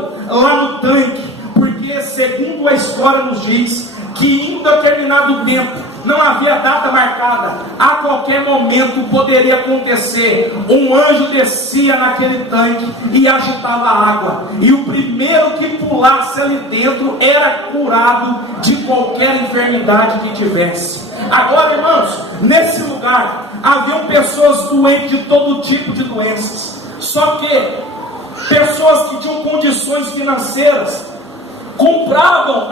jogado lá no tanque, porque segundo a história nos diz que em determinado tempo, não havia data marcada, a qualquer momento poderia acontecer, um anjo descia naquele tanque e agitava a água, e o primeiro que pulasse ali dentro era curado de qualquer enfermidade que tivesse. Agora, irmãos, nesse lugar haviam pessoas doentes de todo tipo de doenças, só que pessoas que tinham condições financeiras compravam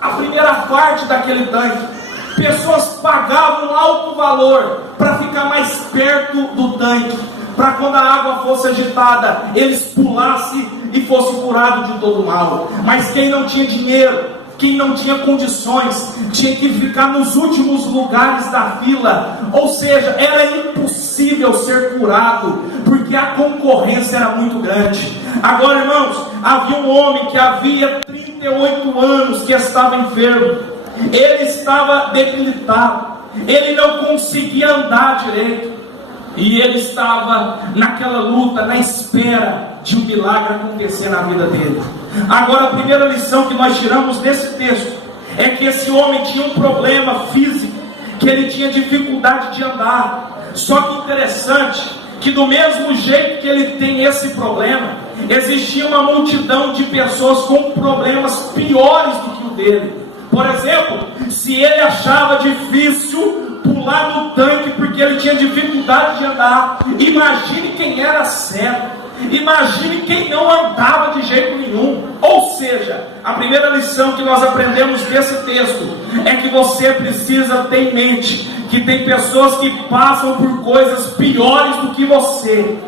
a primeira parte daquele tanque. Pessoas pagavam alto valor para ficar mais perto do tanque, para quando a água fosse agitada, eles pulassem e fossem curados de todo mal. Mas quem não tinha dinheiro, quem não tinha condições, tinha que ficar nos últimos lugares da fila, ou seja, era impossível ser curado, porque a concorrência era muito grande. Agora, irmãos, havia um homem que havia 38 anos que estava enfermo. Ele estava debilitado, ele não conseguia andar direito, e ele estava naquela luta, na espera de um milagre acontecer na vida dele. Agora, a primeira lição que nós tiramos desse texto é que esse homem tinha um problema físico, que ele tinha dificuldade de andar. Só que interessante, que do mesmo jeito que ele tem esse problema, existia uma multidão de pessoas com problemas piores do que o dele. Por exemplo, se ele achava difícil pular no tanque porque ele tinha dificuldade de andar, imagine quem era cego, imagine quem não andava de jeito nenhum. Ou seja, a primeira lição que nós aprendemos desse texto é que você precisa ter em mente que tem pessoas que passam por coisas piores do que você.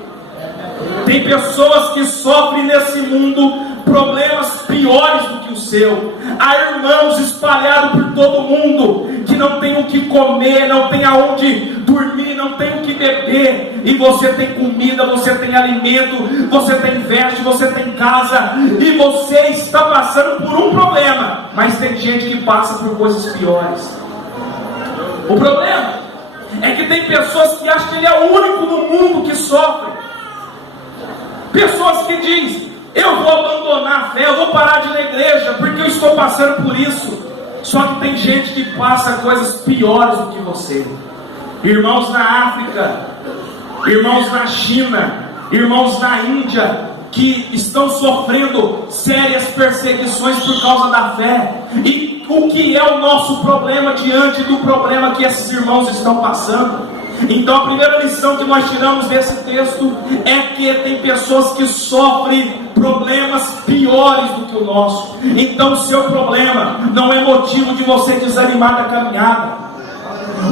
Tem pessoas que sofrem nesse mundo problemas piores do que o seu. Há irmãos espalhados por todo mundo que não tem o que comer, não tem aonde dormir, não tem o que beber, e você tem comida, você tem alimento, você tem veste, você tem casa, e você está passando por um problema. Mas tem gente que passa por coisas piores. O problema é que tem pessoas que acham que ele é o único no mundo que sofre. Pessoas que dizem: eu vou abandonar a fé, eu vou parar de ir na igreja porque eu estou passando por isso. Só que tem gente que passa coisas piores do que você. Irmãos na África, irmãos na China, irmãos na Índia, que estão sofrendo sérias perseguições por causa da fé. E o que é o nosso problema diante do problema que esses irmãos estão passando? Então a primeira lição que nós tiramos desse texto é que tem pessoas que sofrem problemas piores do que o nosso. Então o seu problema não é motivo de você desanimar da caminhada.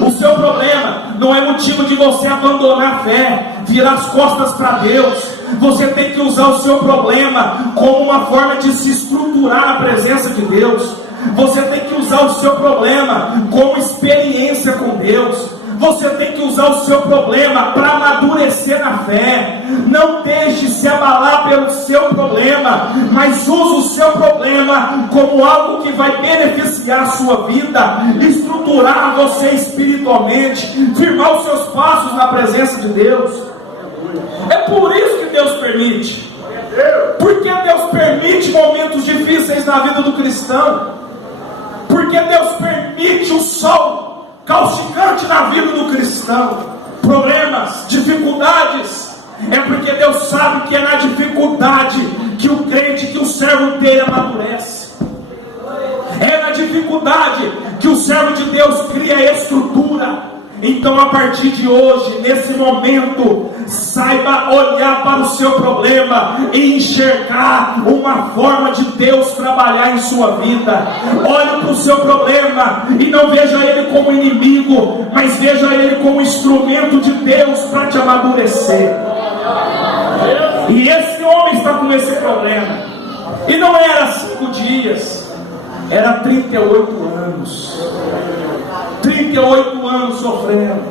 O seu problema não é motivo de você abandonar a fé, virar as costas para Deus. Você tem que usar o seu problema como uma forma de se estruturar na presença de Deus. Você tem que usar o seu problema como experiência com Deus. Você tem que usar o seu problema para amadurecer na fé. Não deixe se abalar pelo seu problema, mas use o seu problema como algo que vai beneficiar a sua vida, estruturar você espiritualmente, firmar os seus passos na presença de Deus. É por isso que Deus permite. Porque Deus permite momentos difíceis na vida do cristão. Porque Deus permite o sol causticante na vida do cristão, problemas, dificuldades. É porque Deus sabe que é na dificuldade que o crente, que o servo dele amadurece. É na dificuldade que o servo de Deus cria estrutura. Então a partir de hoje, nesse momento, saiba olhar para o seu problema e enxergar uma forma de Deus trabalhar em sua vida. Olhe para o seu problema e não veja ele como inimigo, mas veja ele como instrumento de Deus para te amadurecer. E esse homem está com esse problema, e não era 5 dias, era 38 anos. 38 anos sofrendo.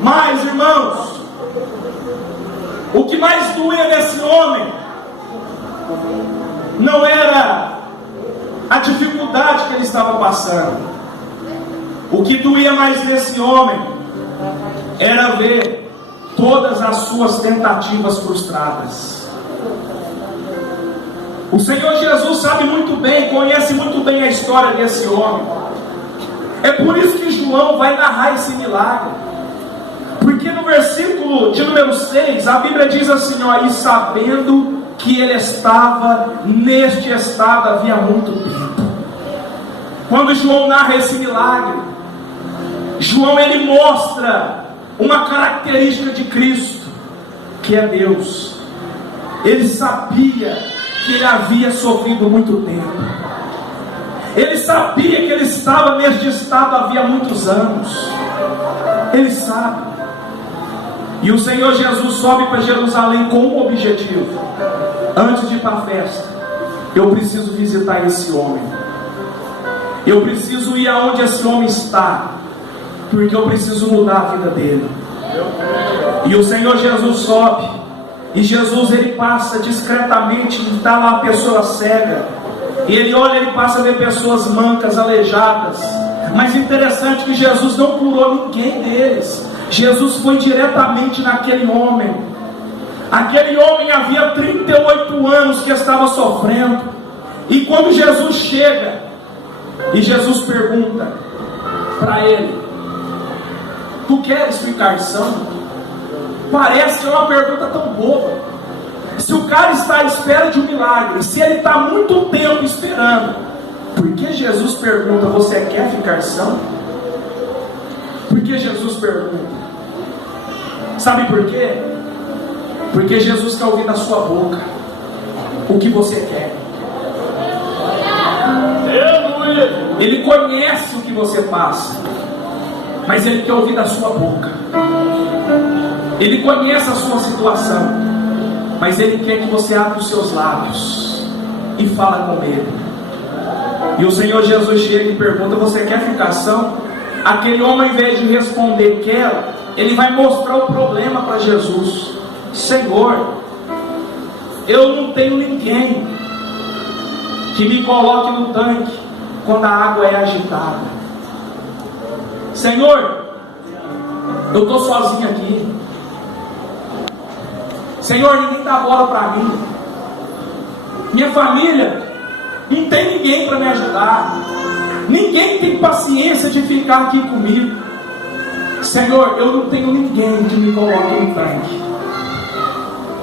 Mas, irmãos, o que mais doía nesse homem não era a dificuldade que ele estava passando. O que doía mais nesse homem era ver todas as suas tentativas frustradas. O Senhor Jesus sabe muito bem, conhece muito bem a história desse homem. É por isso que João vai narrar esse milagre. Porque no versículo de número 6, a Bíblia diz assim, ó, e sabendo que ele estava neste estado havia muito tempo. Quando João narra esse milagre, João ele mostra uma característica de Cristo, que é Deus. Ele sabia que ele havia sofrido muito tempo. Ele sabia que ele estava neste estado havia muitos anos. Ele sabe. E o Senhor Jesus sobe para Jerusalém com um objetivo. Antes de ir para a festa, eu preciso visitar esse homem. Eu preciso ir aonde esse homem está, porque eu preciso mudar a vida dele. E o Senhor Jesus sobe, e Jesus ele passa discretamente, está lá a pessoa cega, e ele olha, ele passa a ver pessoas mancas, aleijadas. Mas interessante que Jesus não curou ninguém deles. Jesus foi diretamente naquele homem. Aquele homem havia 38 anos que estava sofrendo. E quando Jesus chega, e Jesus pergunta para ele: tu queres ficar são? Parece que é uma pergunta tão boba. Se o cara está à espera de um milagre, se ele está muito tempo esperando, por que Jesus pergunta: você quer ficar são? Por que Jesus pergunta? Sabe por quê? Porque Jesus quer ouvir da sua boca o que você quer. Ele conhece o que você passa, mas Ele quer ouvir da sua boca. Ele conhece a sua situação, mas Ele quer que você abra os seus lábios e fala com Ele. E o Senhor Jesus chega e pergunta: você quer ficar são? Aquele homem, ao invés de responder quero, ele vai mostrar o problema para Jesus. Senhor, eu não tenho ninguém que me coloque no tanque quando a água é agitada. Senhor, eu estou sozinho aqui. Senhor, ninguém dá bola para mim. Minha família não tem ninguém para me ajudar. Ninguém tem paciência de ficar aqui comigo. Senhor, eu não tenho ninguém que me coloque no tanque.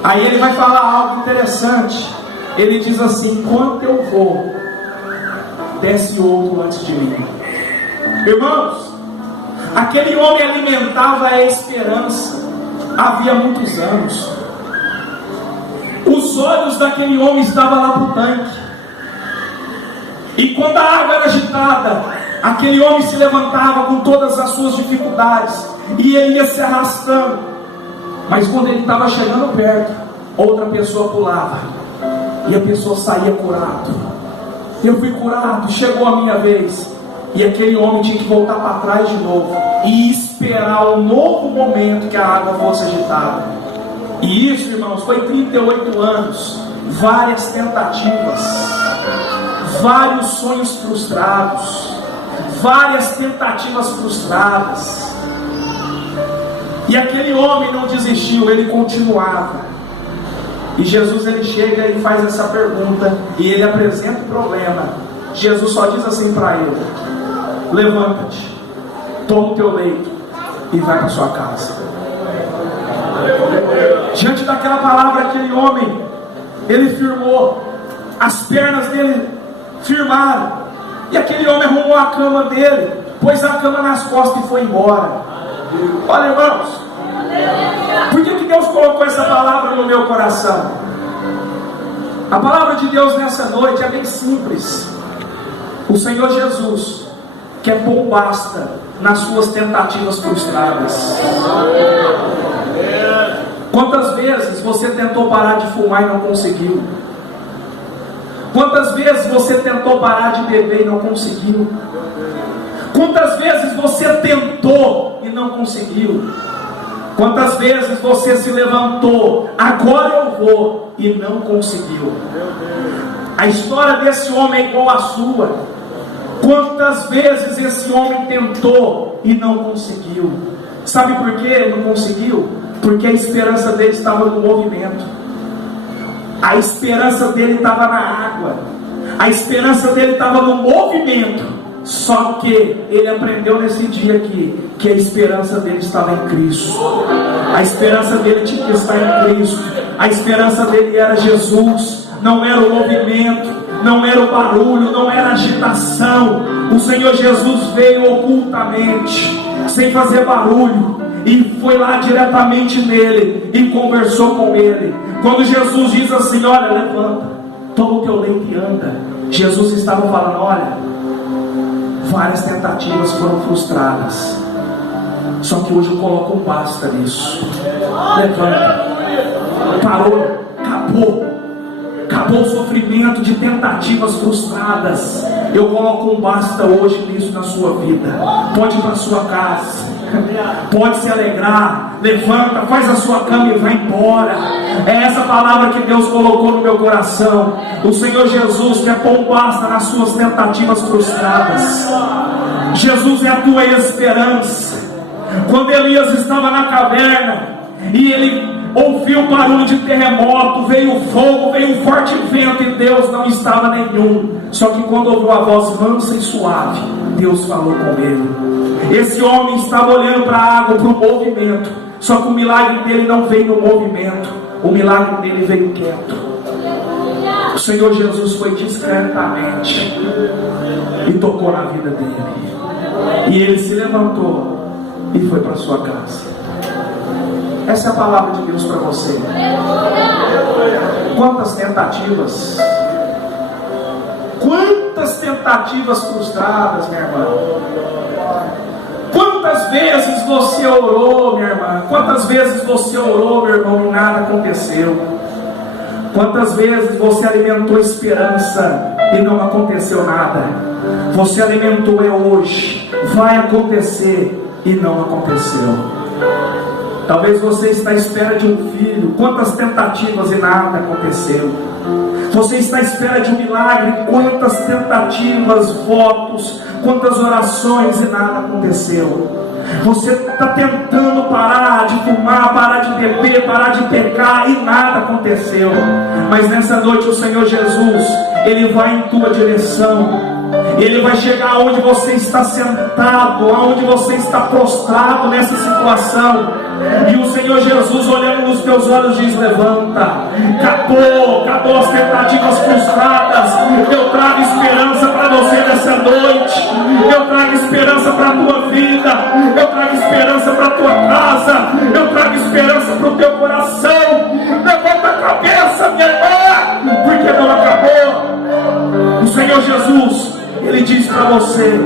Aí ele vai falar algo interessante. Ele diz assim: enquanto eu vou, desce outro antes de mim. Irmãos, aquele homem alimentava a esperança havia muitos anos. Os olhos daquele homem estavam lá para o tanque. E quando a água era agitada, aquele homem se levantava com todas as suas dificuldades e ele ia se arrastando. Mas quando ele estava chegando perto, outra pessoa pulava e a pessoa saía curado. Eu fui curado, chegou a minha vez. E aquele homem tinha que voltar para trás de novo e esperar um novo momento que a água fosse agitada. E isso, irmãos, foi 38 anos, várias tentativas, vários sonhos frustrados, várias tentativas frustradas. E aquele homem não desistiu, ele continuava. E Jesus ele chega e faz essa pergunta e ele apresenta o problema. Jesus só diz assim para ele: levanta-te, toma o teu leito e vai para sua casa. Diante daquela palavra, aquele homem, ele firmou, as pernas dele firmaram, e aquele homem arrumou a cama dele, pôs a cama nas costas e foi embora. Olha, irmãos, por que Deus colocou essa palavra no meu coração? A palavra de Deus nessa noite é bem simples. O Senhor Jesus quer pôr basta nas suas tentativas frustradas. Quantas vezes você tentou parar de fumar e não conseguiu? Quantas vezes você tentou parar de beber e não conseguiu? Quantas vezes você tentou e não conseguiu? Quantas vezes você se levantou, agora eu vou, e não conseguiu? A história desse homem é igual à sua. Quantas vezes esse homem tentou e não conseguiu? Sabe por que ele não conseguiu? Porque a esperança dele estava no movimento. A esperança dele estava na água, a esperança dele estava no movimento. Só que ele aprendeu nesse dia aqui que a esperança dele estava em Cristo. A esperança dele tinha que estar em Cristo. A esperança dele era Jesus. Não era o movimento, não era o barulho, não era a agitação. O Senhor Jesus veio ocultamente, sem fazer barulho, e foi lá diretamente nele e conversou com ele. Quando Jesus diz assim: olha, levanta, toma o teu leito e anda, Jesus estava falando: olha, várias tentativas foram frustradas, só que hoje eu coloco um basta nisso. Levanta, parou, acabou o sofrimento de tentativas frustradas. Eu coloco um basta hoje nisso na sua vida. Pode ir para a sua casa, pode se alegrar, levanta, faz a sua cama e vai embora. É essa palavra que Deus colocou no meu coração. O Senhor Jesus quer pôr um basta nas suas tentativas frustradas. Jesus é a tua esperança. Quando Elias estava na caverna e ele ouviu o barulho de terremoto, veio fogo, veio um forte vento, e Deus não estava nenhum. Só que quando ouviu a voz mansa e suave, Deus falou com ele. Esse homem estava olhando para a água, para o movimento, só que o milagre dele não veio no movimento, o milagre dele veio quieto. O Senhor Jesus foi discretamente e tocou na vida dele, e ele se levantou e foi para sua casa. Essa é a palavra de Deus para você. Quantas tentativas frustradas, minha irmã. Quantas vezes você orou, minha irmã? Quantas vezes você orou, meu irmão, e nada aconteceu? Quantas vezes você alimentou esperança e não aconteceu nada? Você alimentou hoje, vai acontecer, e não aconteceu. Talvez você está à espera de um filho. Quantas tentativas e nada aconteceu. Você está à espera de um milagre. Quantas tentativas, votos, quantas orações e nada aconteceu. Você está tentando parar de fumar, parar de beber, parar de pecar, e nada aconteceu. Mas nessa noite o Senhor Jesus, Ele vai em tua direção. Ele vai chegar onde você está sentado, onde você está prostrado nessa situação. E o Senhor Jesus, olhando nos teus olhos, diz: levanta, acabou as tentativas frustradas. Eu trago esperança para você nessa noite. Eu trago esperança para a tua vida. Eu trago esperança para a tua casa. Eu trago esperança para o teu coração. Levanta a cabeça, minha irmã, porque não acabou. O Senhor Jesus, Ele diz para você: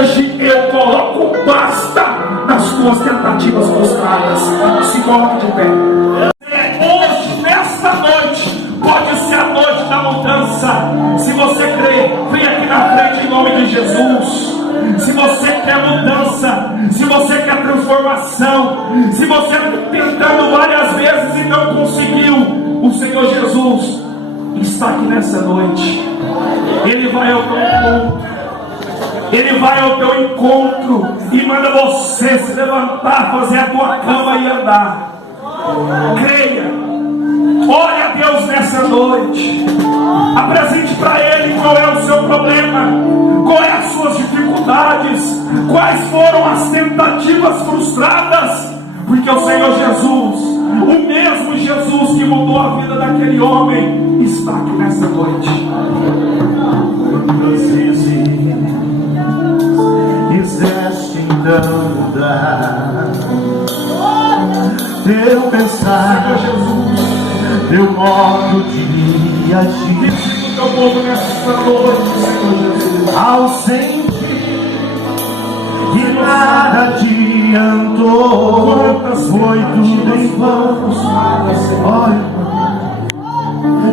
hoje eu coloco basta nas tuas tentativas frustradas. Se coloque de pé. Hoje, nesta noite, pode ser a noite da mudança. Se você crê, vem aqui na frente em nome de Jesus. Se você quer mudança, se você quer transformação, se você está tentando várias vezes e não conseguiu, o Senhor Jesus está aqui nessa noite. Ele vai ao teu encontro. Ele vai ao teu encontro e manda você se levantar, fazer a tua cama e andar. Creia. Ore a Deus nessa noite. Apresente para Ele qual é o seu problema, quais as suas dificuldades, quais foram as tentativas frustradas. Porque o Senhor Jesus, o mesmo Jesus que mudou a vida daquele homem, está aqui nessa noite. Quiseste então mudar teu pensar, teu modo de agir. Teu povo nessa noite, Senhor Jesus, ao sentir que nada adiantou, foi tudo em vão. Olha,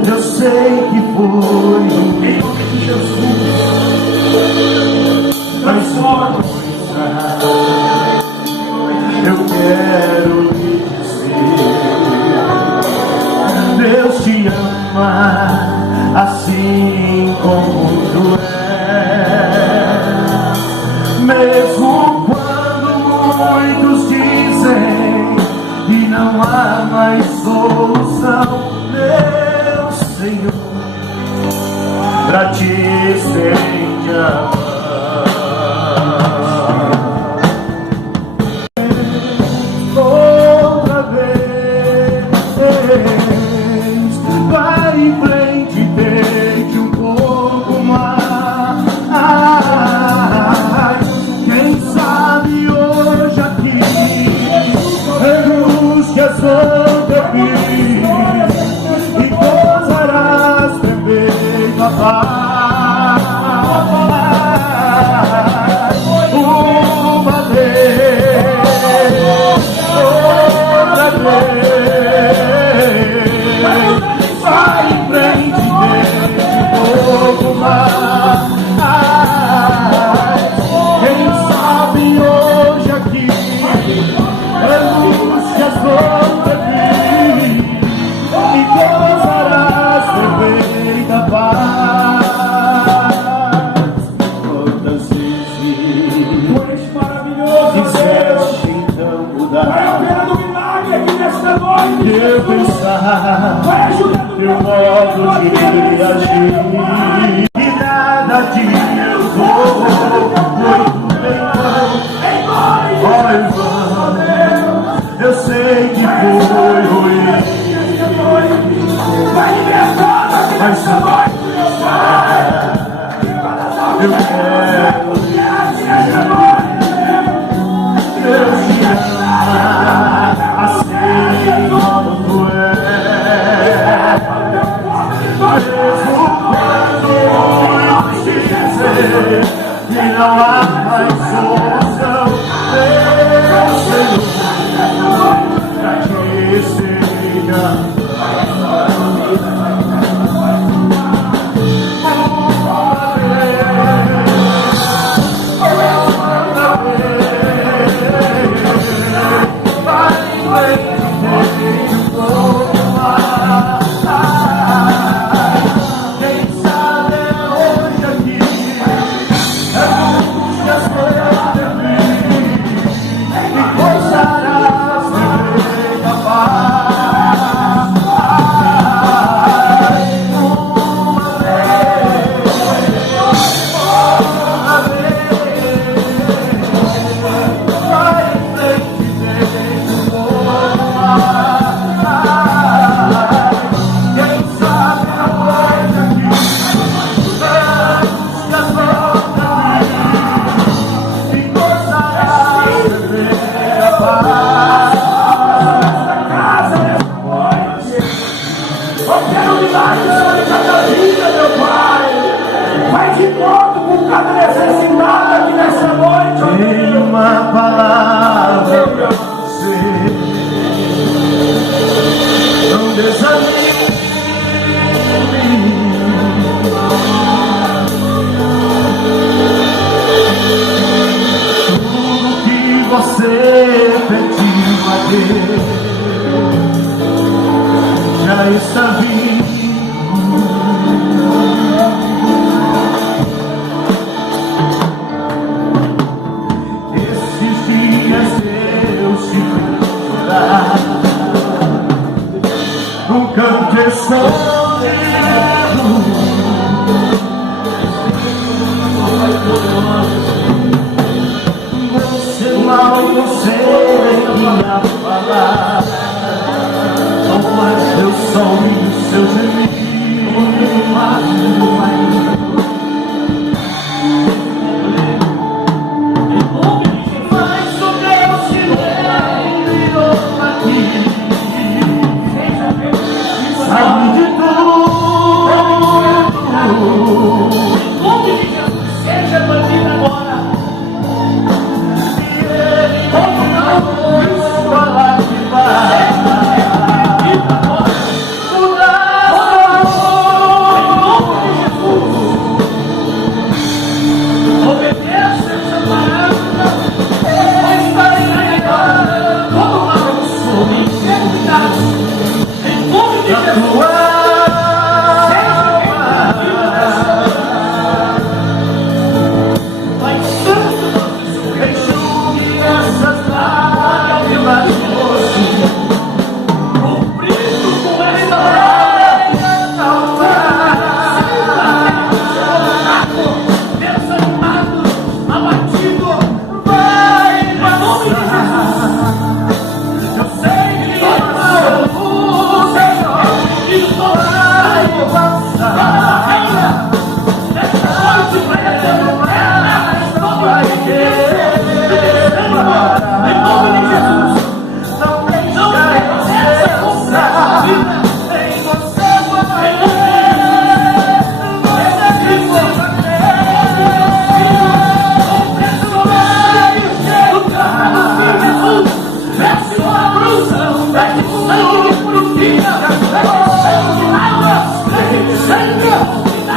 eu sei que foi em nome de Jesus. Transforma. Eu quero lhe dizer: Deus te ama assim como tu és. Mesmo quando muitos dizem que não há mais solução, Deus pra te estender a mão. Outra vez, vai em frente, deixe um pouco mais. Quem sabe hoje aqui, angústias vão ter fim e gozarás perfeita paz. Uma vez, outra vez, vai em frente, deixe um pouco mais. Quem sabe hoje aqui, angústias vão ter fim e gozarás perfeita paz. Quantas vezes Por este maravilhoso Deus, quiseste então vai mudar operando milagre aqui nesta noite. teu pensar, Vai ajudando teu modo de agir, e nada adiantou. Muito bem, Em nome de ó irmão, eu sei que foi ruim, vai libertando aqui mas nesta noite, Deus Pai. eu quero Deus te ama assim como tu és. Mesmo quando muitos dizem que não há mais solução, Deus Senhor, pra te estender.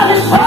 resposta.